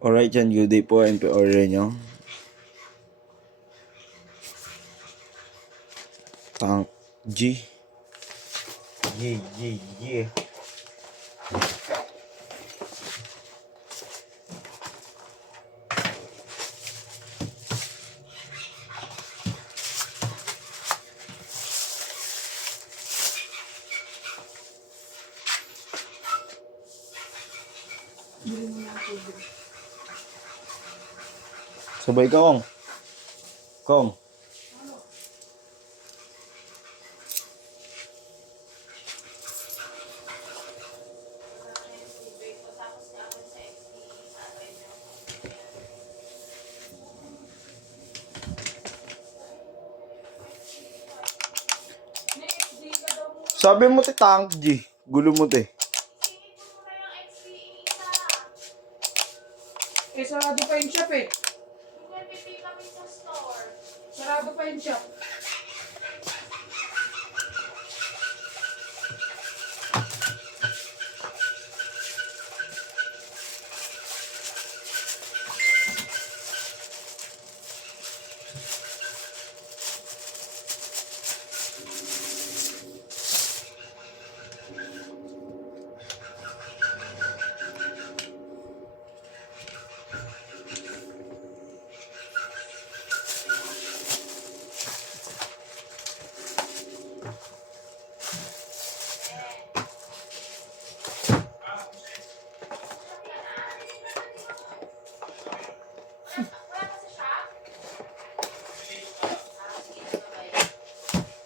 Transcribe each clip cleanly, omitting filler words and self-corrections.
Alright yan, good day po. MP order nyo. Tank G. Yeah. Sabay ka, Kong. Kong. Sabi mo ti Tank G. Gulo mo ti. Sarado pa yung shop eh. Hindi pipick up sa store. Sarado pa yung shop.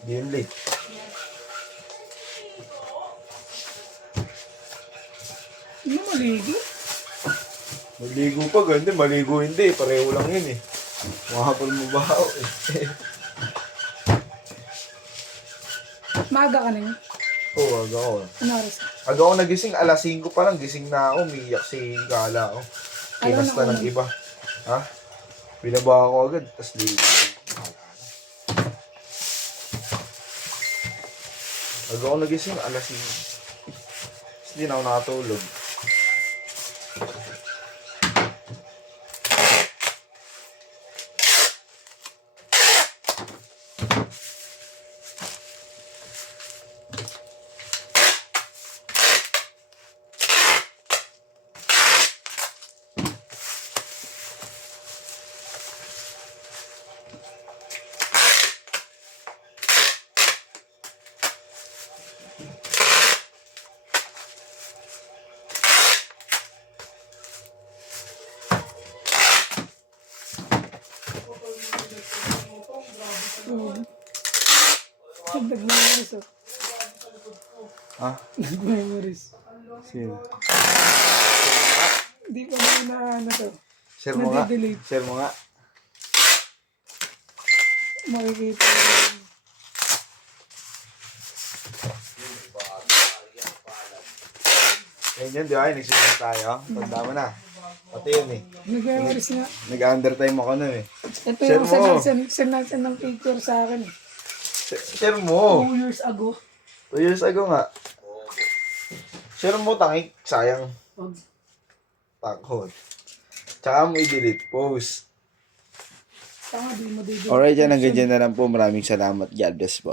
Game late. Ano maligo? Maligo pa, ganda. Maligo hindi. Pareho lang yun eh. Mahapon mo ba ako eh. Maaga ka na yun. Oo, aga ako. Ano oras? Aga ako nagising. Alas 5 pa lang. Gising na ako. Umiiyak si Kala ako. Kinasta ng iba. Ha? Binaba ako agad. Tapos ligo. Aga ako nagising. Alas 5. Tapos hindi na ako nakatulog. Nag-memories oh. Ha? Nag-memories. Sino? Hindi pa na ano to. Share mo nga. Nade-delete. Share mo nga. Makikita yun. Yan yun, di ba? Nagsisimula tayo. Tanda mo na. Pati yun eh. Nag-memories nga. Nag-undertime ako nun eh. Ito Share yung mo. send ng picture sa akin eh. Share mo. 2 years ago. 2 years ago nga. Share mo, tangik. Sayang. Takot. Tsaka mo i-delete. Post. Tama, di mo dito. Alright, yan. Hanggang dyan na lang po. Maraming salamat. God bless po.